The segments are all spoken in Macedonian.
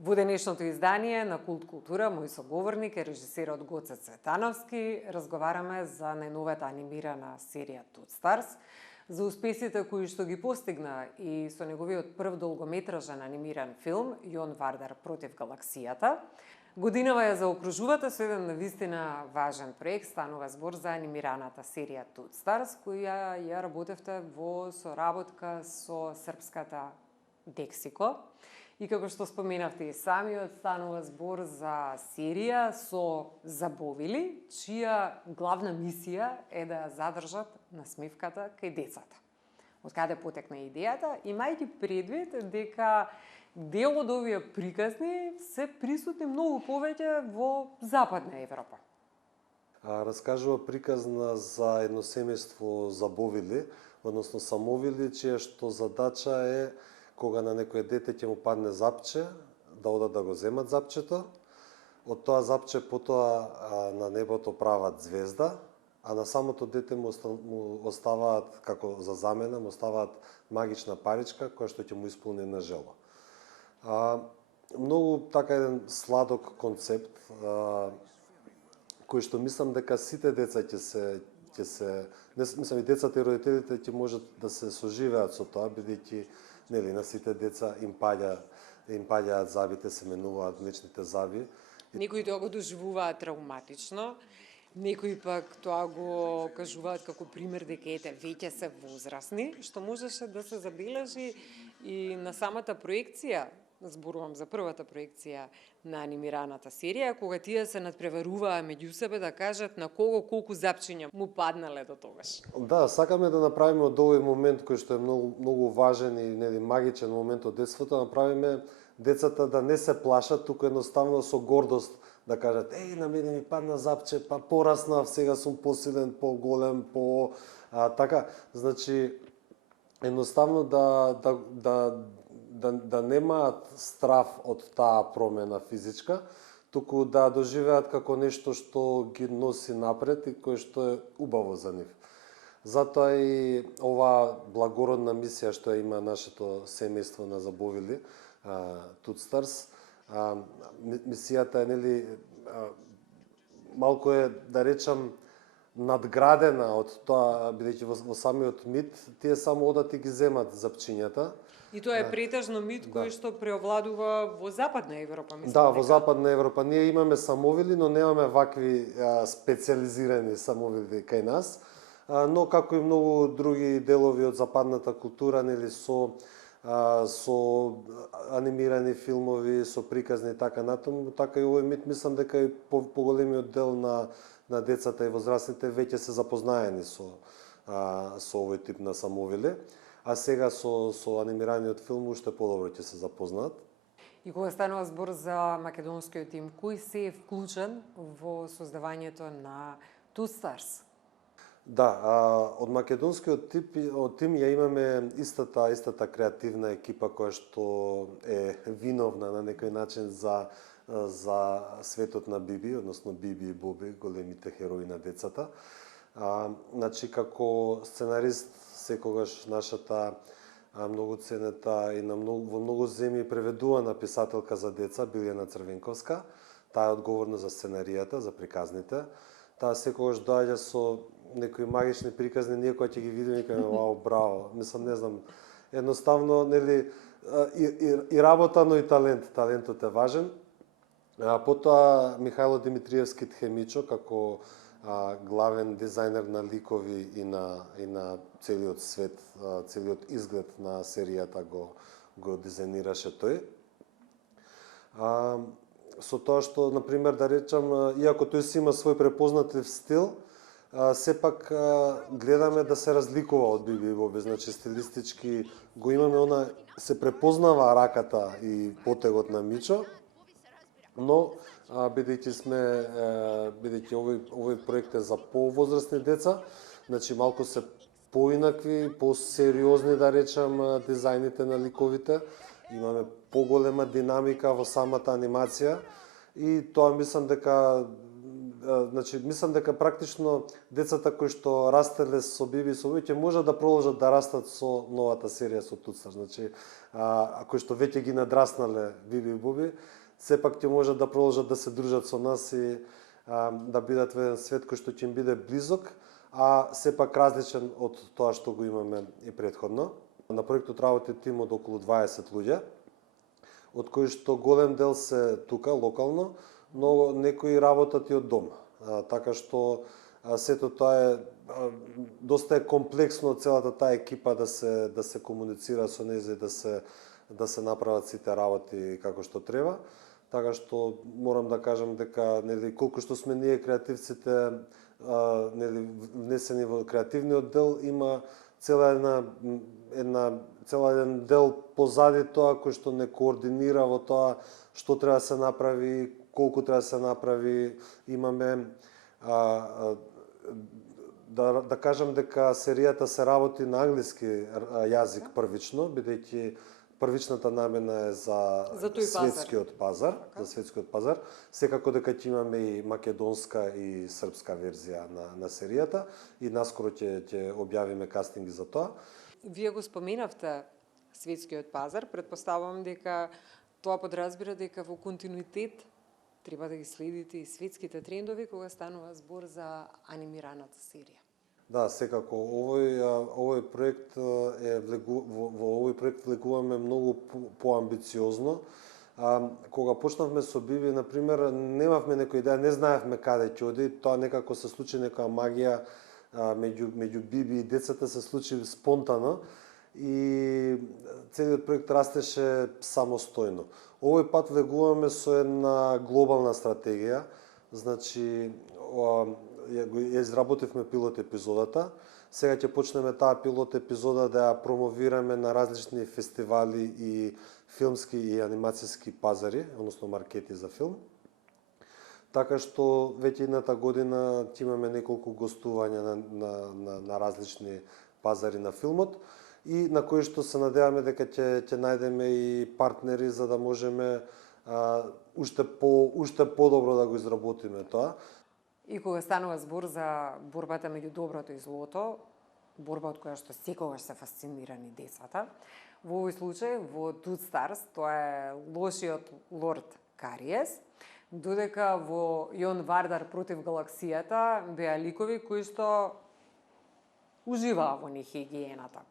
Во денешното издание на Култ култура, мој соговорник е режисерот Гоце Цветановски. Разговараме за најновата анимирана серија Тутстарс, за успесите кои што ги постигна и со неговиот прв долгометражен анимиран филм Јон Вардар против галаксијата. Годинава ја заокружувате со еден навистина важен проект, станува збор за анимираната серија Тутстарс, која ја работевте во соработка со српската Дексико. И како што споменавте и самиот, станува збор за серија со забовили, чија главна мисија е да ја задржат насмевката кај децата. Од каде потекна идејата, имајќи предвид дека дел од овие приказни се присутни многу повеќе во Западна Европа. Раскажува приказна за едно семејство забовили, односно самовили, чија што задача е кога на некој дете ќе му падне запче, да одат да го земат запчето. Од тоа запче потоа на небото прават звезда, а на самото дете му оставаат, како за замена, му оставаат магична паричка која што ќе му исполни една желба. Многу така еден сладок концепт, кој што мислам дека сите деца мислам и децата и родителите ќе можат да се соживеат со тоа, бидејќи нели на сите деца им паѓаат забите, се менуваат млечните заби. Некои тоа го доживуваат травматично, некои пак тоа го кажуваат како пример дека ете веќе се возрасни, што можеше да се забележи и на самата проекција. Зборувам за првата проекција на анимираната серија, кога тие се надпреваруваа меѓу себе да кажат на кого колку запчиња му паднале до тогаш. Да, сакаме да направиме од овој момент кој што е многу важен и нели магичен момент од детството, да направиме децата да не се плашат, туку едноставно со гордост да кажат: на мене ми падна запче, па пораснав, сега сум посилен, поголем, така. Значи едноставно да немаат страф од таа промена физичка, туку да доживеат како нешто што ги носи напред и кое што е убаво за нив. Затоа и оваа благородна мисија што има нашето семејство на забовили, Тутстарс, мисијата е нели малку е, да речам, надградена од тоа, бидејќи во самиот мит тие само одат и ги земат запчињата. И тоа е претежно мит кој што преовладува во Западна Европа, мислам. Да, во Западна Европа ние имаме самовили, но немаме вакви специализирани самовили кај нас, но како и многу други делови од западната култура, нели со анимирани филмови, со приказни и така натаму, така и овој мит мислам дека и поголемиот дел на децата и возрастните веќе се запознаени со овој тип на самовили. А сега со анимираниот филм уште подобро ќе се запознаат. И кога станува збор за македонскиот тим, кој се е вклучен во создавањето на Тутстарс? Да, од македонскиот тим ја имаме истата креативна екипа која што е виновна на некој начин за светот на Биби, односно Биби и Боби, големите херои на децата. Значи, како сценарист, секогаш нашата многу ценета и во многу земји преведувана писателка за деца, Билјана Црвенковска, таа е одговорна за сценаријата, за приказните. Таа секогаш доаѓа со некои магични приказни, ние кои ќе ги видиме, кажеме: вау, браво. Мислам, не знам, едноставно, нели, и работа, но и талент. Талентот е важен. Потоа Михајло Димитриевски Тхемичо, како главен дизајнер на ликови и на целиот свет, целиот изглед на серијата го дизајнираше тој. Со тоа што, например, да речам, иако тој си има свој препознатлив стил, сепак гледаме да се разликува од Биби и Боби, значи стилистички го имаме, се препознава раката и потегот на Мичо, но бидејќи овој проект е за повозрастни деца, значи малку се поинакви, посериозни, да речам, дизајните на ликовите, имаме поголема динамика во самата анимација и тоа мислам дека значи мислам дека практично децата кои што растеле со Биби и со Буби ќе можат да продолжат да растат со новата серија со Туцстар. Значи кои што веќе ги надраснале Биби и Буби, сепак ќе можат да продолжат да се дружат со нас и да бидат во еден свет кој што ќе им биде близок, а сепак различен од тоа што го имаме и претходно. На проектот работи тим од околу 20 луѓе, од кои што голем дел се тука локално, но некои работат и од дома. Така што сето тоа е доста комплексно, целата таа екипа да се комуницира со нејзе, да се направат сите работи како што треба. Така што морам да кажам дека нели колку што сме ние креативците нели внесени во креативниот дел, има цел еден дел позади тоа кој што не координира во тоа што треба да се направи, колку треба да се направи. Имаме да кажам дека серијата се работи на англиски јазик првично, бидејќи првичната намена е за светскиот пазар, за светскиот пазар. Секако дека ќе имаме и македонска и српска верзија на серијата и наскоро ќе објавиме кастинги за тоа. Вие го споменавте светскиот пазар, претпоставувам дека тоа подразбира дека во континуитет треба да ги следите и светските трендови кога станува збор за анимираната серија. Да, секако. Овој проект во овој проект влегуваме многу поамбициозно. Кога почнавме со Биби, например, немавме некоја идеја, не знаевме каде ќе оди, тоа некако се случи некоја магија меѓу Биби и децата, се случи спонтано и целиот проект растеше самостојно. Овој пат влегуваме со една глобална стратегија, значи ја изработивме пилот епизодата. Сега ќе почнеме таа пилот епизода да ја промовираме на различни фестивали и филмски и анимацијски пазари, односно маркети за филм. Така што веќе едната година ќе имаме неколку гостувања на различни пазари на филмот и на кои што се надеваме дека ќе најдеме и партнери за да можеме уште подобро да го изработиме тоа. И кога станува збор за борбата меѓу доброто и злото, борба од која што секогаш се фасцинирани децата, во овој случај во Туцстарс тоа е лошиот лорд Кариес, додека во Јон Вардар против галаксијата беа ликови кои што уживаа во нехигиената.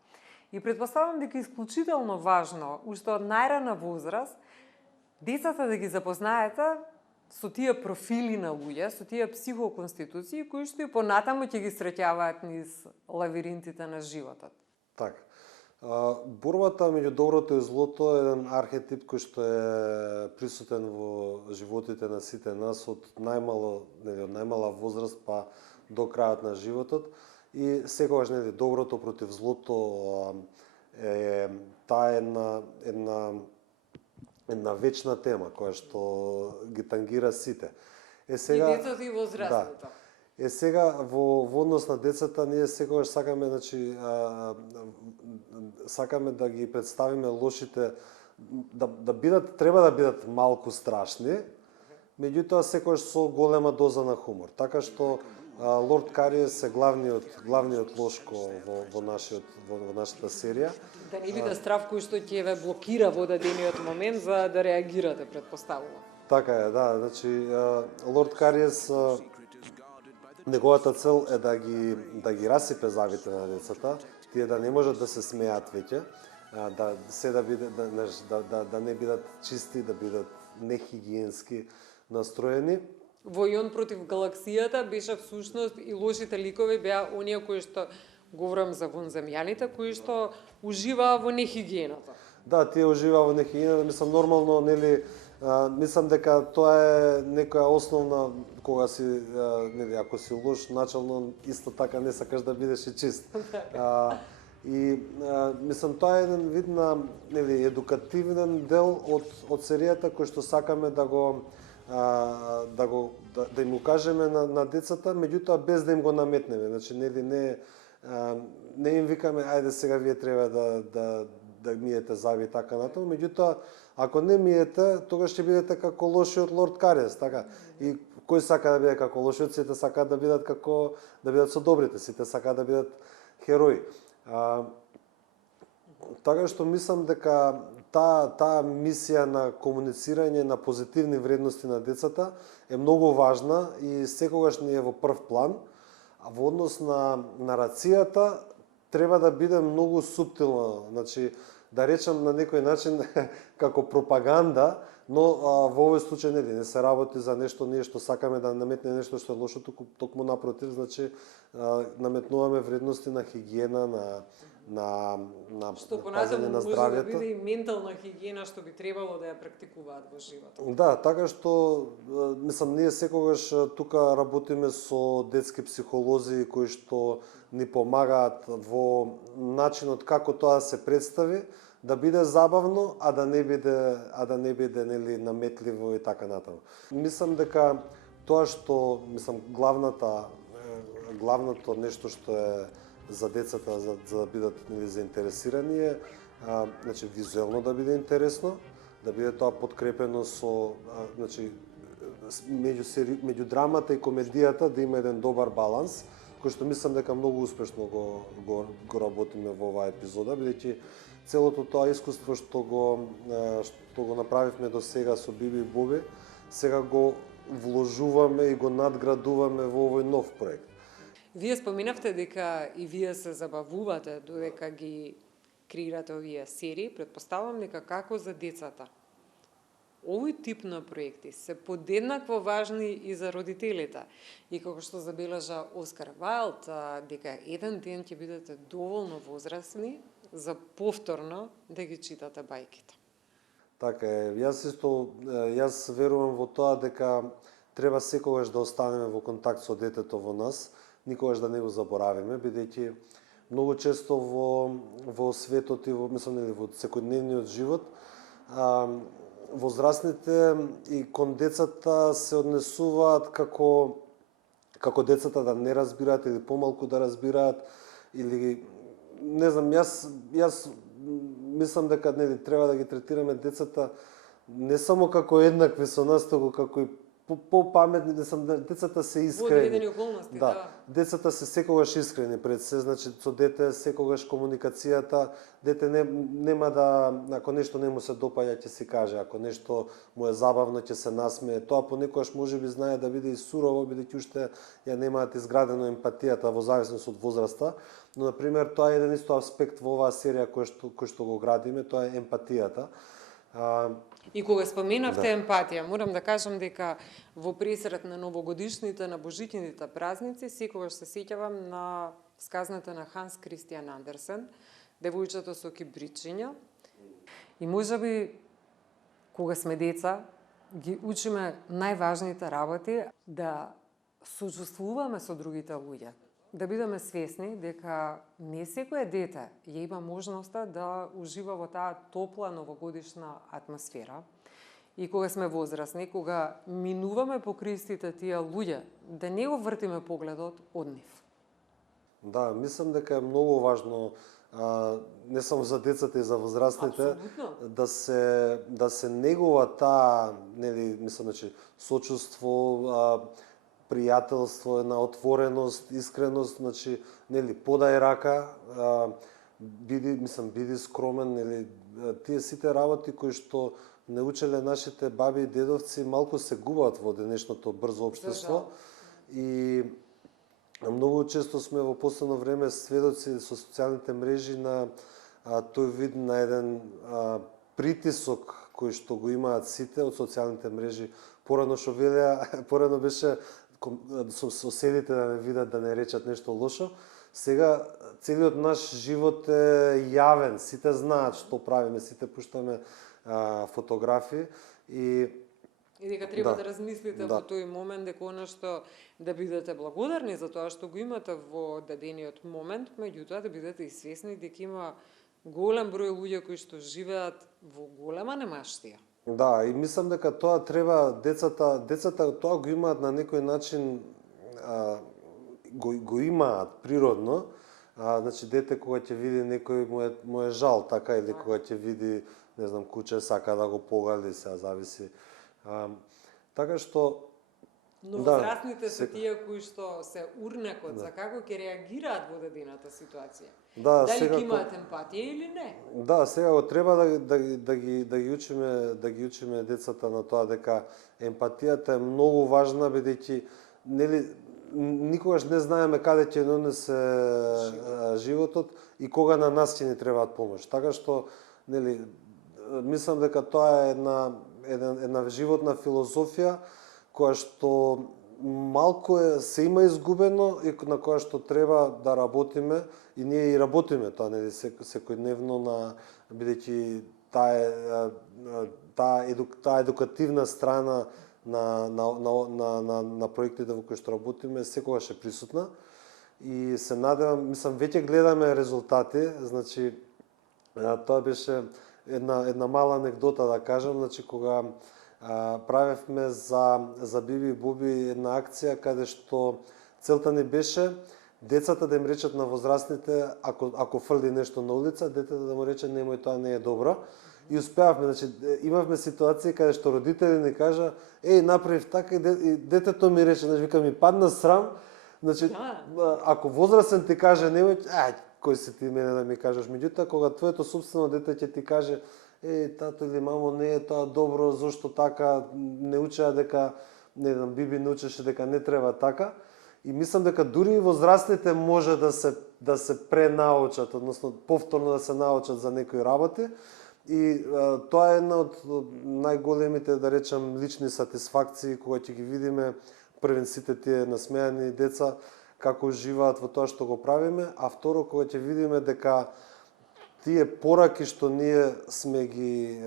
И претпоставам дека е исклучително важно, уште од најрана возраст, децата да ги запознаете со тие профили на луѓе, со тие психоконституции кои што и понатаму ќе ги среќаваат низ лавиринтите на животот. Така. Борбата меѓу доброто и злото е еден архетип кој што е присутен во животите на сите нас од најмала возраст па до крајот на животот. И секогаш доброто против злото е таа една вечна тема која што ги тангира сите. Сега, и децата и возрастните. Да. Сега во однос на децата ние секогаш сакаме, сакаме да ги представиме лошите треба да бидат малку страшни, меѓутоа секогаш со голема доза на хумор. Така што Лорд Кариес е главниот лошко во нашата серија. Да не биде страв кој што ќе ве блокира во дадениот момент за да реагирате, претпоставувам. Така е, да, значи Лорд Кариес неговата цел е да ги расипе завите на децата, тие да не можат да се смеат веќе, да не бидат чисти, да бидат нехигиенски настроени. Во Јон против галаксијата беше всушност и лошите ликови беа оние кои што говорам за вонземјаните, кои што уживаа во нехигиената. Да, тие уживаа во нехигиената, мислам нормално, мислам дека тоа е некоја основна кога си ако си лош начално исто така не сакаш да бидеш и чист. Мислам тоа е еден вид на едукативен дел од серијата кој што сакаме да им укажеме на децата, меѓутоа без да им го наметнеме. Значи не им викаме ајде сега вие треба да миете зави така натаму, меѓутоа ако не миете, тогаш ќе бидете како лошиот Лорд Кариес, така. И кој сака да биде како лошиот, сите сакаат да бидат со добрите, сите сакаат да бидат херои. Така што мислам дека таа мисија на комуницирање на позитивни вредности на децата е многу важна и секогаш ни е во прв план, а во однос на нарацијата треба да биде многу суптилно, значи да речам на некој начин како пропаганда, но во овој случај не се работи за нешто ние што сакаме да наметне нешто што е лошо, токму напротив, значи наметнуваме вредности на хигиена, на што пазење на понатаму може да здравјето. биде и ментална хигиена што би требало да ја практикуваат во животот. Да, така што мислам ние секогаш тука работиме со детски психолози кои што ни помагаат во начинот како тоа се представи, да биде забавно, а да не биде нели наметливо и така натаму. Мислам дека тоа што главното нешто што е за децата за да бидат нели заинтересирани е значи визуелно да биде интересно, да биде тоа подкрепено со значи меѓу драмата и комедијата да има еден добар баланс, кој што мислам дека многу успешно го работиме во оваа епизода, бидејќи целото тоа искуство што го направивме до сега со Биби и Боби, сега го вложуваме и го надградуваме во овој нов проект. Вие споминавте дека и вие се забавувате додека ги креирате овие серии, претпоставам дека како за децата. Овој тип на проекти се подеднакво важни и за родителите. И како што забележа Оскар Вајлд, дека еден ден ќе бидете доволно возрастни за повторно да ги читате бајките. Така е, јас верувам во тоа дека треба секогаш да останеме во контакт со детето во нас, никогаш да не го заборавиме, бидејќи многу често во светот и во секојдневниот живот возрастните и кон децата се однесуваат како децата да не разбираат или помалку да разбираат или не знам, јас мислам дека треба да ги третираме децата не само како еднакви со нас, туку како и попаметни, децата се искрени. Во одредени околности, да. Децата се секогаш искрени пред се, значи со дете секогаш комуникацијата, дете нема да, ако нешто не му се допаѓа ќе си каже, ако нешто му е забавно ќе се насмее. Тоа понекогаш можеби знае да биде и сурово, бидејќи уште ја немаат изградено емпатијата во зависност од возраста, но на пример тоа е еден исто аспект во оваа серија кој што го градиме, тоа е емпатијата. И кога споменавте емпатија, морам да кажам дека во пресрет на новогодишните, на божиќните празници, секогаш се сеќавам на сказната на Ханс Кристијан Андерсен, Девојчето со кибричиња. И можеби кога сме деца, ги учиме најважните работи да сочувствуваме со другите луѓе. Да бидеме свесни дека не секое дете ја има можноста да ужива во таа топла новогодишна атмосфера. И кога сме возрастни, кога минуваме покрај истите тие луѓе, да не го вртиме погледот од нив. Да, мислам дека е многу важно не само за децата и за возрастните да се негува таа, нели, мислам, сочувство, пријателство, една отвореност, искреност, значи, нели, подај рака, биди скромен, нели, тие сите работи кои што не учеле нашите баби и дедовци малку се губат во денешното брзо општество и многу често сме во последно време сведоци со социјалните мрежи на тој вид на еден притисок кој што го имаат сите од социјалните мрежи. Порано беше со соседите да не видат, да не речат нешто лошо. Сега целиот наш живот е јавен, сите знаат што правиме, сите пуштаме фотографии и дека треба да размислите во тој момент дека она што да бидете благодарни за тоа што го имате во дадениот момент, меѓутоа да бидете и свесни дека има голем број луѓе кои што живеат во голема немаштија. Да, и мислам дека тоа треба децата тоа го имаат на некој начин го имаат природно. Значи дете кога ќе види некој му е жал така или кога ќе види не знам куче сака да го погали, се зависи. Така што Но Да, возрастните се секој. тие кои што се урнекот за како ќе реагираат во дадената ситуација. Да, Дали сега ќе имаат емпатија или не? Да, сега го треба да ги учиме децата на тоа дека емпатијата е многу важна, бидејќи нели никогаш не знаеме каде ќе донесе животот и кога на нас ќе ни требаат помош. Така што нели мислам дека тоа е една животна филозофија која што малку се има изгубено и на која што треба да работиме и ние и работиме тоа нели секојдневно бидејќи таа едукативна страна на проектите во кои што работиме секогаш е присутна и се надевам, мислам веќе гледаме резултати, значи тоа беше една мала анекдота да кажам, значи кога правевме за Биби и Боби една акција каде што целта ни беше децата да им речат на возрастните ако фрли нешто на улица, детето да му рече немој, тоа не е добро. И успеавме, значи имавме ситуации каде што родители ни кажа направив така и детето ми рече, значи вика ми падна срам, значи ако возрастен ти каже немој, кој си ти мене да ми кажеш, меѓутоа кога твоето сопствено дете ќе ти каже тато или мамо, не е тоа добро, зошто така, не учеа дека, не знам, Биби не учеше дека не треба така. И мислам дека дури и возрастните може да се пренаучат, односно повторно да се научат за некои работи. И тоа е една од најголемите, да речам, лични сатисфакции кога ќе ги видиме првен сите тие насмеани деца како живеат во тоа што го правиме, а второ кога ќе видиме дека тие пораки што ние сме ги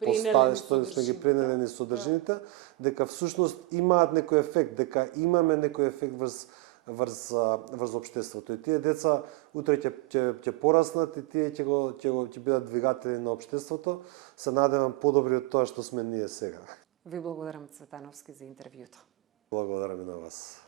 пренели низ содржините, дека всушност имаат некој ефект, дека имаме некој ефект врз општеството. И тие деца утре ќе пораснат и тие ќе бидат двигатели на општеството. Се надевам подобри од тоа што сме ние сега. Ви благодарам, Цветановски, за интервјуто. Благодарам и на вас.